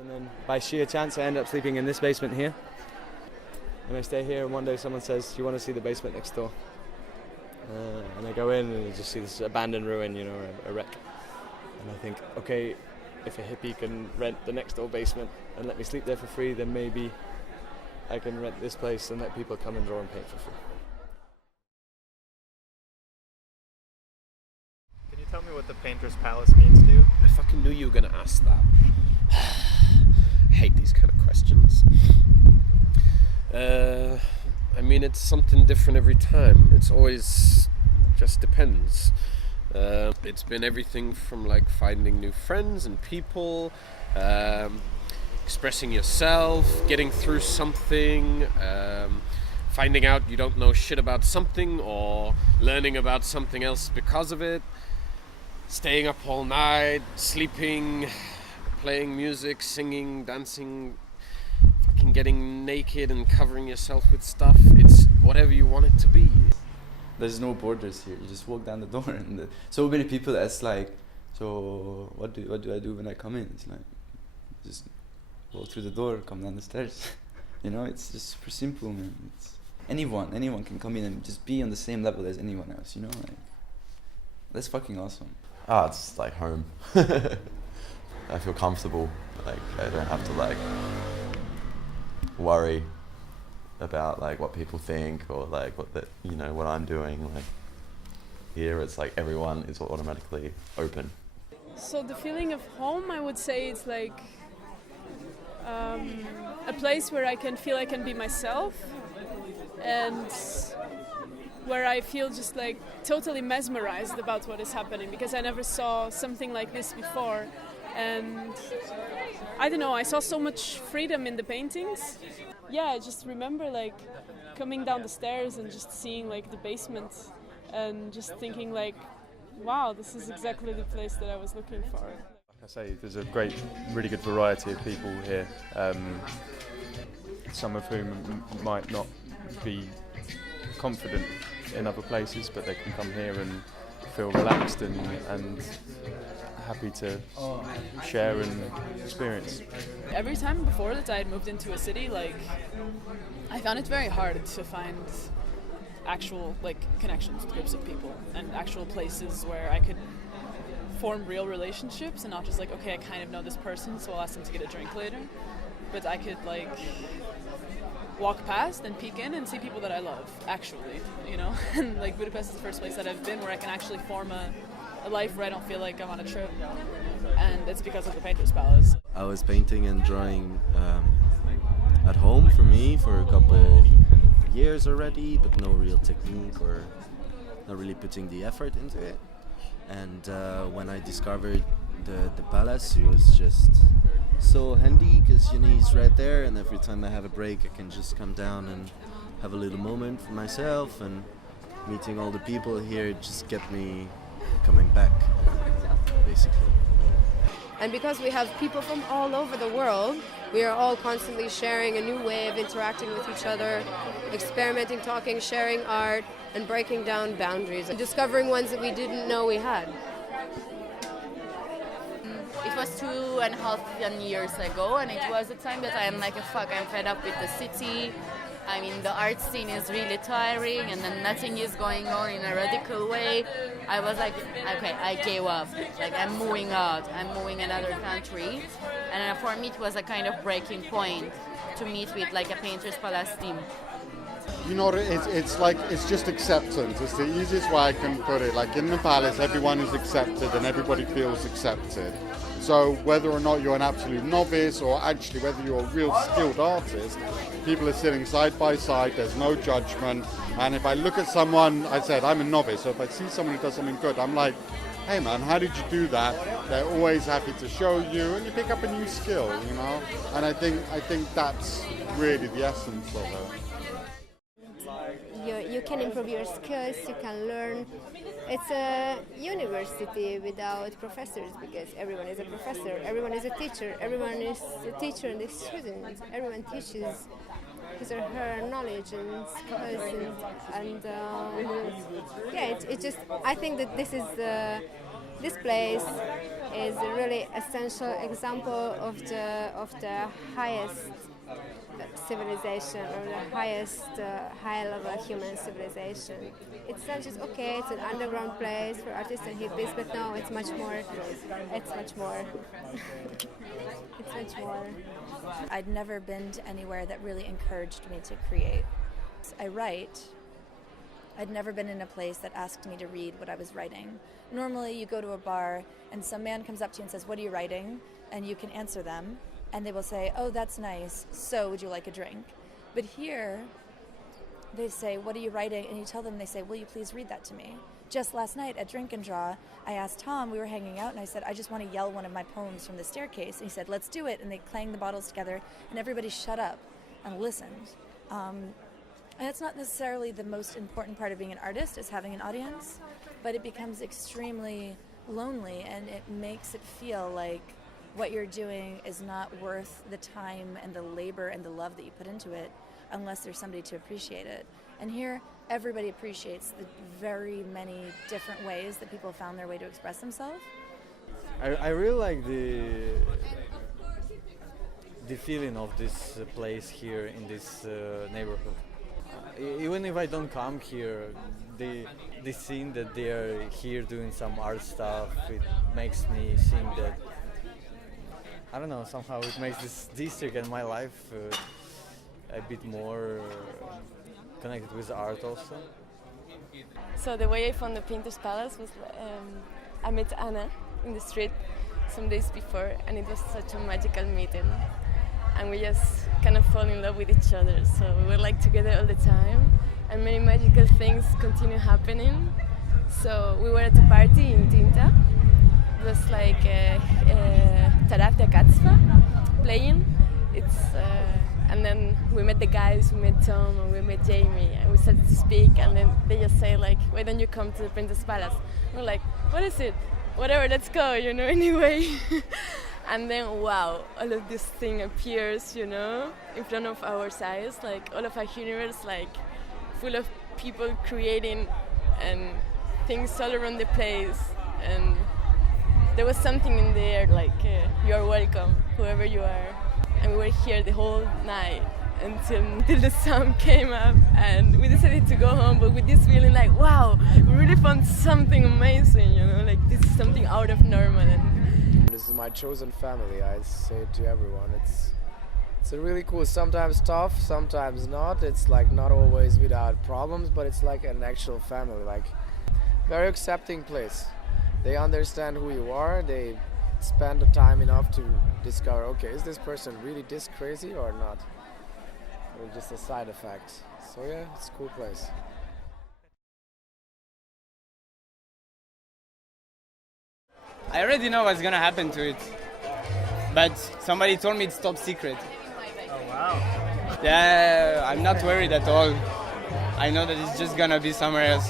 And then by sheer chance I end up sleeping in this basement here. And I stay here, and one day someone says, "Do you want to see the basement next door?" And I go in and you just see this abandoned ruin, a wreck. And I think, okay, if a hippie can rent the next door basement and let me sleep there for free, then maybe I can rent this place and let people come and draw and paint for free. Can you tell me what the Painter's Palace means to you? I fucking knew you were going to ask that. I hate these kind of questions. I mean, it's something different every time. It's always just depends. It's been everything from like finding new friends and people, expressing yourself, getting through something, finding out you don't know shit about something or learning about something else because of it, staying up all night, sleeping, playing music, singing, dancing, fucking getting naked and covering yourself with stuff. It's whatever you want it to be. There's no borders here. You just walk down the door, and so many people that's like, so what do I do when I come in? It's like, just go through the door, come down the stairs. It's just super simple, man. It's anyone can come in and just be on the same level as anyone else. That's fucking awesome. It's like home. I feel comfortable. Like I don't have to worry about what people think or what I'm doing. Like here it's like everyone is automatically open. So the feeling of home, I would say it's like a place where I can feel I can be myself, and where I feel just like totally mesmerized about what is happening, because I never saw something like this before. And I don't know, I saw so much freedom in the paintings. Yeah, I just remember coming down the stairs and just seeing the basement and just thinking wow, this is exactly the place that I was looking for. Like I say, there's a really good variety of people here, some of whom might not be confident in other places, but they can come here and feel relaxed and happy to share and experience. Every time before that I had moved into a city, I found it very hard to find actual connections with groups of people and actual places where I could form real relationships and not just okay, I kind of know this person, so I'll ask them to get a drink later. But I could walk past and peek in and see people that I love, actually, And Budapest is the first place that I've been where I can actually form a life where I don't feel like I'm on a trip, and it's because of the Painter's Palace. I was painting and drawing at home for me for a couple years already, but no real technique or not really putting the effort into it. And when I discovered the palace, it was just so handy because he's right there, and every time I have a break I can just come down and have a little moment for myself, and meeting all the people here just get me coming back, basically. And because we have people from all over the world, we are all constantly sharing a new way of interacting with each other, experimenting, talking, sharing art, and breaking down boundaries, and discovering ones that we didn't know we had. It was 2.5 years ago, and it was a time that I'm I'm fed up with the city. I mean, the art scene is really tiring, and then nothing is going on in a radical way. I was okay, I gave up. I'm moving out. I'm moving another country. And for me, it was a kind of breaking point to meet with a Painter's Palace team. It's just acceptance. It's the easiest way I can put it. In the palace, everyone is accepted and everybody feels accepted. So whether or not you're an absolute novice or actually whether you're a real skilled artist, people are sitting side by side, there's no judgment. And if I look at someone, I said I'm a novice, so if I see someone who does something good, I'm like, hey man, how did you do that? They're always happy to show you, and you pick up a new skill, And I think that's really the essence of it. You can improve your skills, you can learn. It's a university without professors, because everyone is a professor, everyone is a teacher, everyone is a teacher and a student. Everyone teaches his or her knowledge and skills, it's just, I think that this place is a really essential example of the highest civilization, or the highest high-level human civilization. It's not just okay, it's an underground place for artists and hippies, but no, it's much more. It's much more. It's much more. I'd never been to anywhere that really encouraged me to create. I write. I'd never been in a place that asked me to read what I was writing. Normally you go to a bar and some man comes up to you and says, "What are you writing?" And you can answer them and they will say, "Oh, that's nice, so would you like a drink?" But here they say, "What are you writing?" And you tell them, they say, "Will you please read that to me?" Just last night at Drink and Draw, I asked Tom, we were hanging out, and I said, "I just want to yell one of my poems from the staircase." And he said, "Let's do it." And they clanged the bottles together, and everybody shut up and listened. And that's not necessarily the most important part of being an artist, is having an audience, but it becomes extremely lonely, and it makes it feel like what you're doing is not worth the time and the labor and the love that you put into it unless there's somebody to appreciate it. And here, everybody appreciates the very many different ways that people found their way to express themselves. I really like the feeling of this place here in this neighborhood. Even if I don't come here, the scene that they are here doing some art stuff, it makes me think that, I don't know, somehow it makes this district and my life a bit more connected with art also. So the way I found the Painter's Palace was I met Anna in the street some days before, and it was such a magical meeting. And we just kind of fall in love with each other. So we were like together all the time, and many magical things continue happening. So we were at a party in Tinta. It was like Tarafta Katzfa playing. And then we met the guys, we met Tom and we met Jamie, and we started to speak, and then they just say like, "Why don't you come to the Painter's Palace?" We're like, "What is it?" "Whatever, let's go, anyway." And then, wow, all of this thing appears, in front of our eyes, like all of our universe, like full of people creating and things all around the place. And there was something in the air, like, you're welcome, whoever you are. And we were here the whole night until the sun came up, and we decided to go home, but with this feeling like, wow, we really found something amazing, like this is something out of normal. This is my chosen family, I say it to everyone. It's a really cool, sometimes tough, sometimes not. It's like not always without problems, but it's like an actual family, like very accepting place. They understand who you are, they spend the time enough to discover, okay, is this person really this crazy or not? Or just a side effect. So yeah, it's a cool place. I already know what's gonna happen to it, but somebody told me it's top secret. Oh wow. Yeah, I'm not worried at all. I know that it's just gonna be somewhere else.